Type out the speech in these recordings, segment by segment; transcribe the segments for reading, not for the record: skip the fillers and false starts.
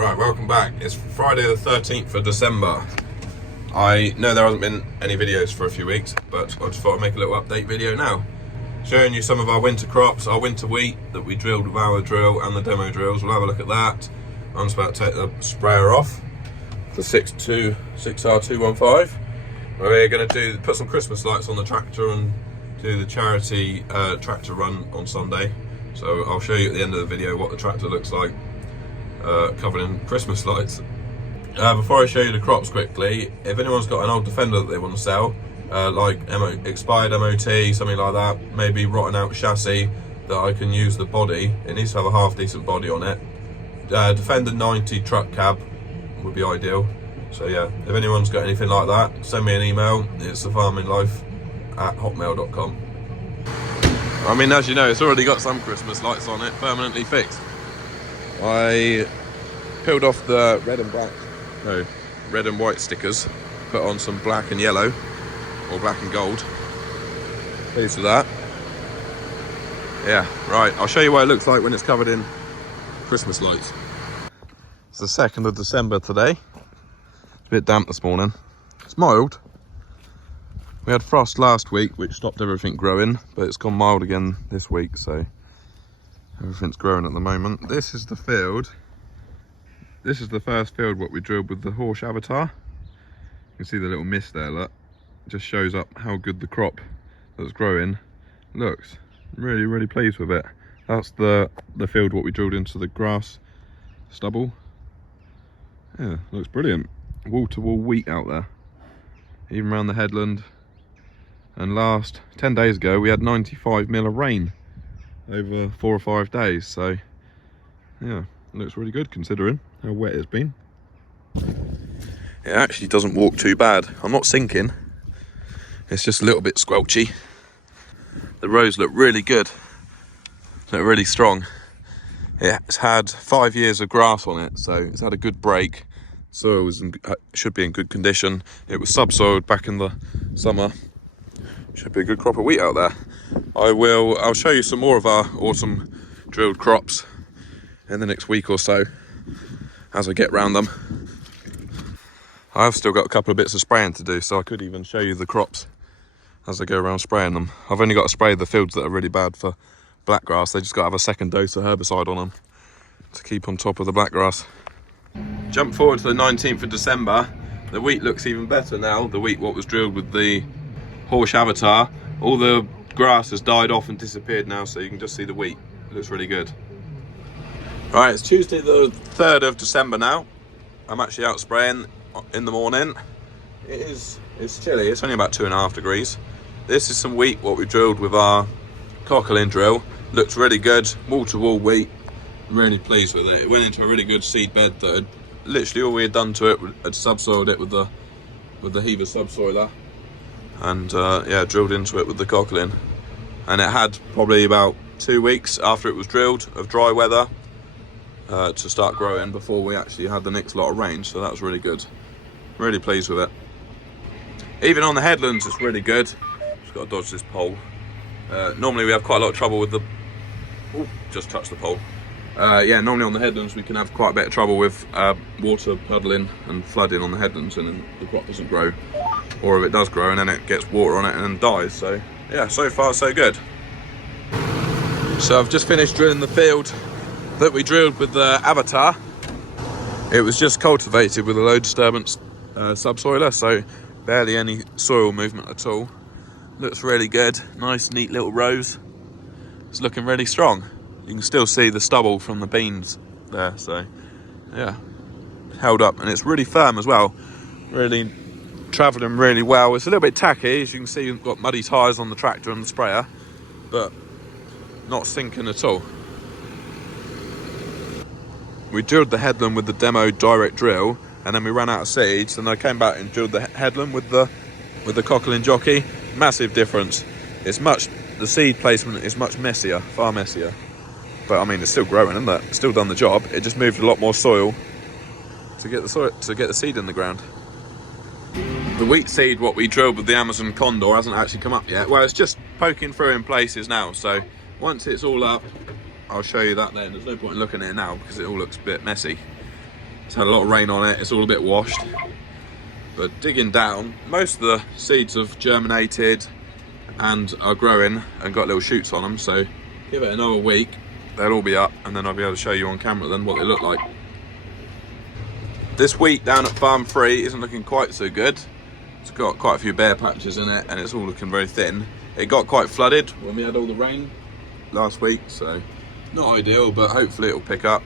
Right, welcome back. It's Friday the 13th of December. I know there hasn't been any videos for a few weeks, but I just thought I'd make a little update video now. Showing you some of our winter crops, our winter wheat that we drilled with our drill and the demo drills. We'll have a look at that. I'm just about to take the sprayer off, the 6R215. We're going to put some Christmas lights on the tractor and do the charity tractor run on Sunday. So I'll show you at the end of the video what the tractor looks like, covered in Christmas lights. Before I show you the crops quickly, if anyone's got an old Defender that they want to sell, like expired MOT, something like that, maybe rotten out chassis that I can use the body, it needs to have a half decent body on it. Defender 90 truck cab would be ideal. So yeah, if anyone's got anything like that, send me an email. It's thefarminglife@hotmail.com. I mean, as you know, it's already got some Christmas lights on it, permanently fixed. I peeled off the red and white stickers, put on some black and yellow, or black and gold. Pleased with that. Yeah, right, I'll show you what it looks like when it's covered in Christmas lights. It's the 2nd of December today. It's a bit damp this morning. It's mild. We had frost last week, which stopped everything growing, but it's gone mild again this week, so everything's growing at the moment. This is the field. This is the first field what we drilled with the Horsche Avatar. You can see the little mist there, look. It just shows up how good the crop that's growing looks. Really, really pleased with it. That's the field what we drilled into the grass stubble. Yeah, looks brilliant. Wall-to-wall wheat out there, even around the headland. And 10 days ago, we had 95 mil of rain over 4 or 5 days. So yeah, it looks really good considering how wet it's been. It actually doesn't walk too bad. I'm not sinking. It's just a little bit squelchy. The rows look really good. Look really strong. It's had 5 years of grass on it, so it's had a good break. Soil should be in good condition. It was subsoiled back in the summer. Should be a good crop of wheat out there. I'll show you some more of our autumn drilled crops in the next week or so as I get round them. I've still got a couple of bits of spraying to do, so I could even show you the crops as I go around spraying them. I've only got to spray the fields that are really bad for blackgrass. They just got to have a second dose of herbicide on them to keep on top of the blackgrass. Jump forward to the 19th of December. The wheat looks even better now. The wheat what was drilled with the Horsche Avatar. All the grass has died off and disappeared now, so you can just see the wheat. It looks really good. Right, it's Tuesday the 3rd of December now. I'm actually out spraying in the morning. It's chilly, it's only about 2.5 degrees. This is some wheat what we drilled with our Kickerling drill. Looks really good, wall-to-wall wheat. Really pleased with it. It went into a really good seed bed that had, literally all we had done to it had subsoiled it with the Heaver subsoiler, and yeah, drilled into it with the Kickerling. And it had probably about 2 weeks after it was drilled of dry weather to start growing before we actually had the next lot of rain, so that was really good. Really pleased with it. Even on the headlands it's really good. Just got to dodge this pole. Normally we have quite a lot of trouble with the... Ooh, just touched the pole. Yeah, normally on the headlands we can have quite a bit of trouble with water puddling and flooding on the headlands, and then the crop doesn't grow. Or if it does grow and then it gets water on it and then dies. So yeah, so far so good. So I've just finished drilling the field that we drilled with the Avatar. It was just cultivated with a low disturbance subsoiler, so barely any soil movement at all. Looks really good. Nice neat little rows. It's looking really strong. You can still see the stubble from the beans there, so yeah, held up, and it's really firm as well. Really travelling really well. It's a little bit tacky, as you can see. You've got muddy tyres on the tractor and the sprayer, but not sinking at all. We drilled the headland with the demo direct drill, and then we ran out of seeds, and I came back and drilled the headland with the Kickerling Jockey. Massive difference. The seed placement is much messier, far messier. But I mean, it's still growing, isn't it? It's still done the job. It just moved a lot more soil to get the seed in the ground. The wheat seed what we drilled with the Amazon Condor hasn't actually come up yet. Well, it's just poking through in places now, so once it's all up I'll show you that then. There's no point in looking at it now because it all looks a bit messy. It's had a lot of rain on it, it's all a bit washed. But digging down, most of the seeds have germinated and are growing and got little shoots on them, so give it another week, they'll all be up, and then I'll be able to show you on camera then what they look like. This wheat down at Farm 3 isn't looking quite so good. It's got quite a few bare patches in it and it's all looking very thin. It got quite flooded when we had all the rain last week, so not ideal, but hopefully it'll pick up.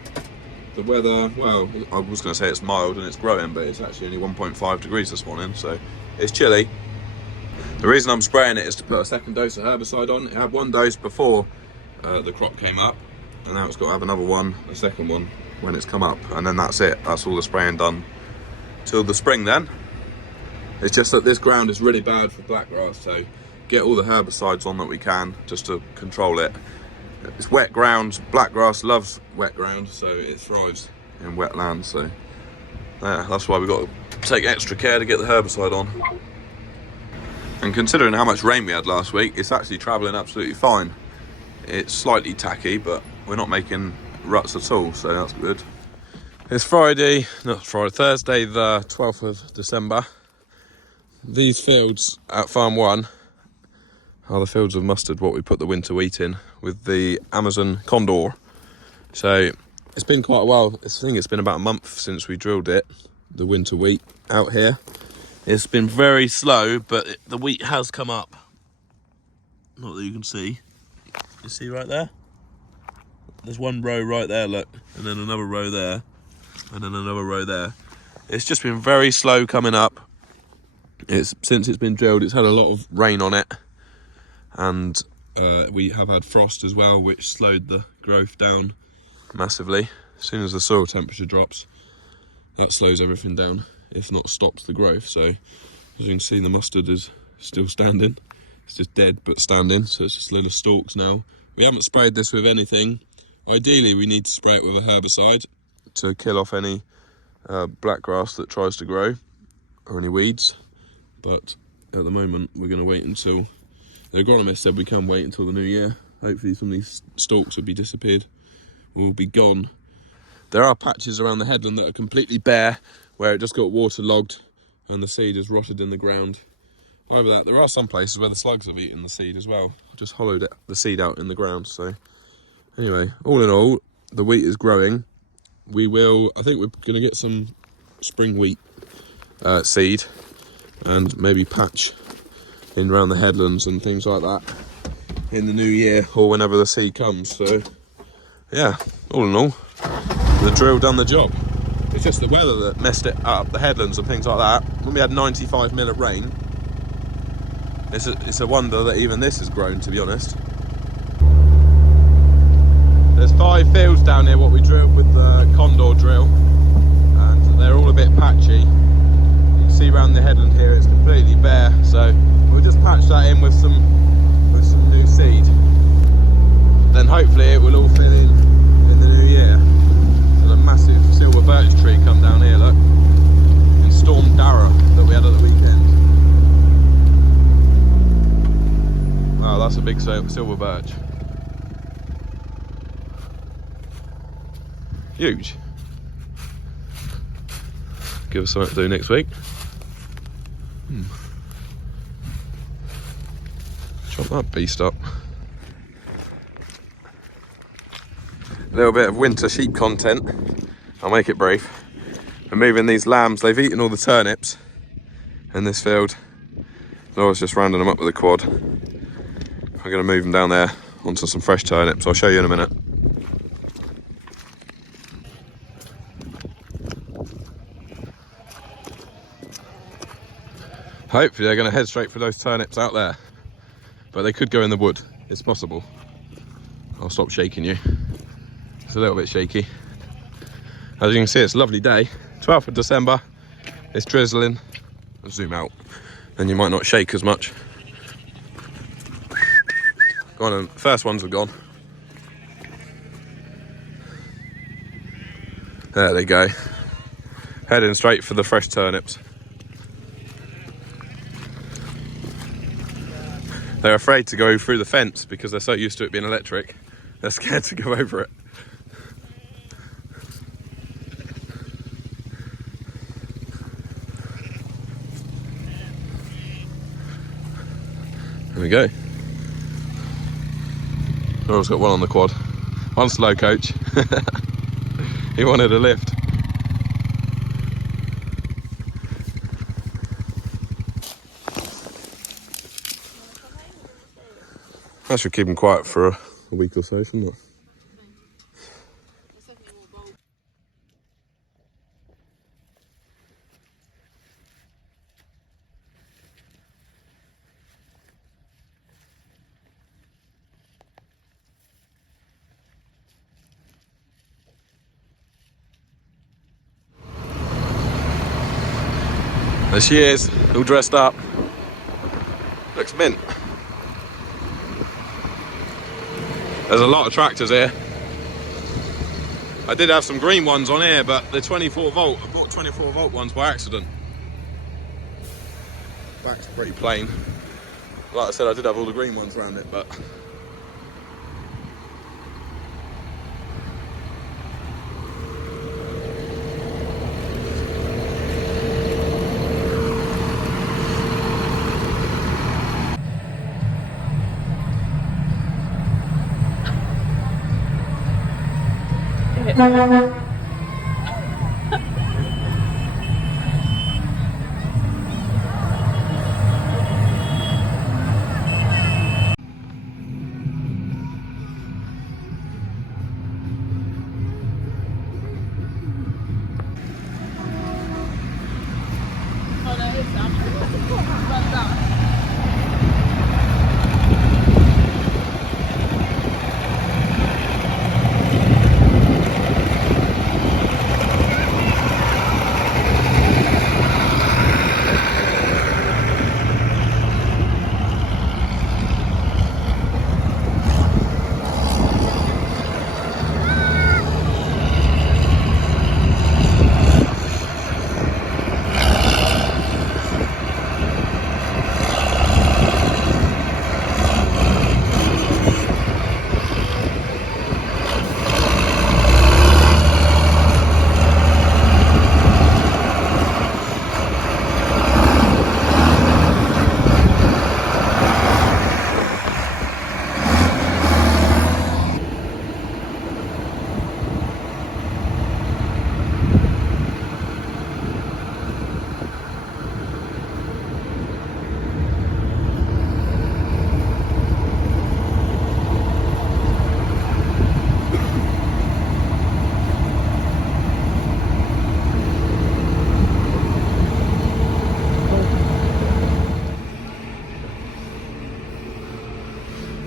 The weather, well, I was going to say it's mild and it's growing, but it's actually only 1.5 degrees this morning, so it's chilly. The reason I'm spraying it is to put a second dose of herbicide on. It had one dose before the crop came up, and now it's got to have another one, a second one, when it's come up, and then that's it. That's all the spraying done till the spring then. It's just that this ground is really bad for blackgrass, so get all the herbicides on that we can just to control it. It's wet ground, blackgrass loves wet ground, so it thrives in wet land, so yeah, that's why we've got to take extra care to get the herbicide on. And considering how much rain we had last week, it's actually travelling absolutely fine. It's slightly tacky, but we're not making ruts at all, so that's good. It's Thursday the 12th of December. These fields at Farm 1 are the fields of mustard, what we put the winter wheat in with the Amazon Condor. So it's been quite a while. I think it's been about a month since we drilled it, the winter wheat out here. It's been very slow, but the wheat has come up. Not that you can see. You see right there? There's one row right there, look, and then another row there, and then another row there. It's just been very slow coming up. Since it's been drilled, it's had a lot of rain on it, and we have had frost as well, which slowed the growth down massively. As soon as the soil temperature drops, that slows everything down, if not stops the growth. So as you can see, the mustard is still standing. It's just dead but standing, so it's just little stalks now. We haven't sprayed this with anything. Ideally we need to spray it with a herbicide to kill off any blackgrass that tries to grow, or any weeds, but at the moment we're going to wait until, the agronomist said we can wait until the new year. Hopefully some of these stalks will be disappeared, will be gone. There are patches around the headland that are completely bare, where it just got waterlogged and the seed is rotted in the ground. However, that there are some places where the slugs have eaten the seed as well, just hollowed the seed out in the ground. So anyway, all in all, the wheat is growing. I think we're going to get some spring wheat seed and maybe patch in around the headlands and things like that in the new year, or whenever the seed comes. So yeah, all in all, the drill done the job. It's just the weather that messed it up, the headlands and things like that. When we had 95 mil of rain, it's a wonder that even this has grown, to be honest. There's 5 fields down here what we drilled with the Condor drill, and they're all a bit patchy. You can see around the headland here it's completely bare, so we'll just patch that in with some new seed. Then hopefully it will all fill in the new year. There's a massive silver birch tree come down here, look, in Storm Dara that we had at the weekend. Wow, that's a big silver birch. Huge. Give us something to do next week. Chop that beast up. A little bit of winter sheep content. I'll make it brief. We're moving these lambs. They've eaten all the turnips in this field. Laura's just rounding them up with a quad. I'm going to move them down there onto some fresh turnips. I'll show you in a minute. Hopefully they're going to head straight for those turnips out there, but they could go in the wood. It's possible. I'll stop shaking you. It's a little bit shaky. As you can see, it's a lovely day. 12th of December. It's drizzling. I'll zoom out, then you might not shake as much. Go on, first ones are gone. There they go. Heading straight for the fresh turnips. They're afraid to go through the fence because they're so used to it being electric. They're scared to go over it. There we go. Laura's got one on the quad. One slow coach. He wanted a lift. That should keep him quiet for a week or so, shouldn't it? There she is, all dressed up. Looks mint. There's a lot of tractors here. I did have some green ones on here, but they're 24 volt. I bought 24 volt ones by accident. Back's pretty plain. Like I said, I did have all the green ones around it, but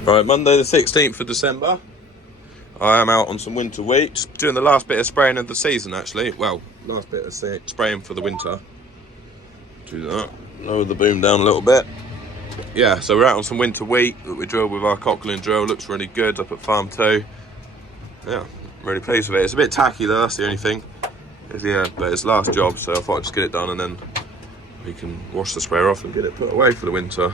right, Monday the 16th of December. I am out on some winter wheat, just doing the last bit of spraying of the season actually. Well, last bit of spraying for the winter. Do that, lower the boom down a little bit. Yeah, so we're out on some winter wheat that we drilled with our Kickerling drill. Looks really good up at farm 2. Yeah, I'm really pleased with it. It's a bit tacky though, that's the only thing. Yeah, but it's last job, so I thought I'd just get it done and then we can wash the sprayer off and get it put away for the winter.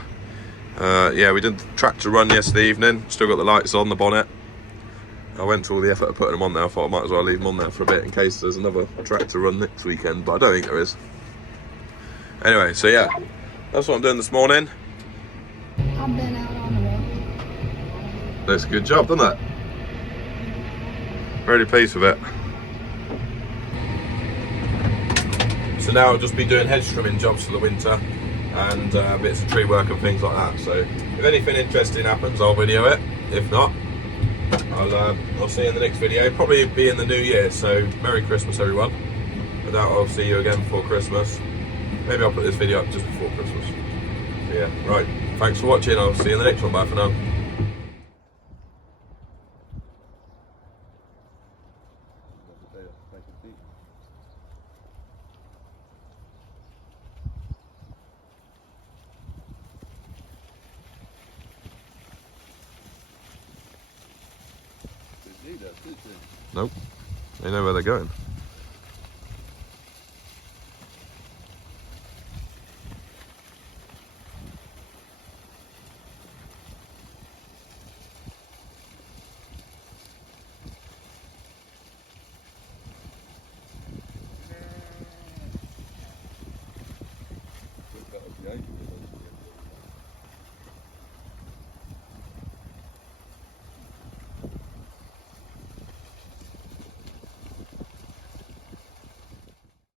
Yeah, we did the tractor run yesterday evening. Still got the lights on the bonnet. I went to all the effort of putting them on there. I thought I might as well leave them on there for a bit in case there's another tractor run next weekend, but I don't think there is. Anyway, so yeah, that's what I'm doing this morning. I've been out on the road. That's a good job, doesn't it? Really pleased with it. So now I'll just be doing hedge trimming jobs for the winter and bits of tree work and things like that. So if anything interesting happens, I'll video it. If not, I'll see you in the next video. Probably be in the new year, so Merry Christmas everyone. I doubt I'll see you again before Christmas. Maybe I'll put this video up just before Christmas. So yeah, right, thanks for watching. I'll see you in the next one. Bye for now. Nope, they know where they're going.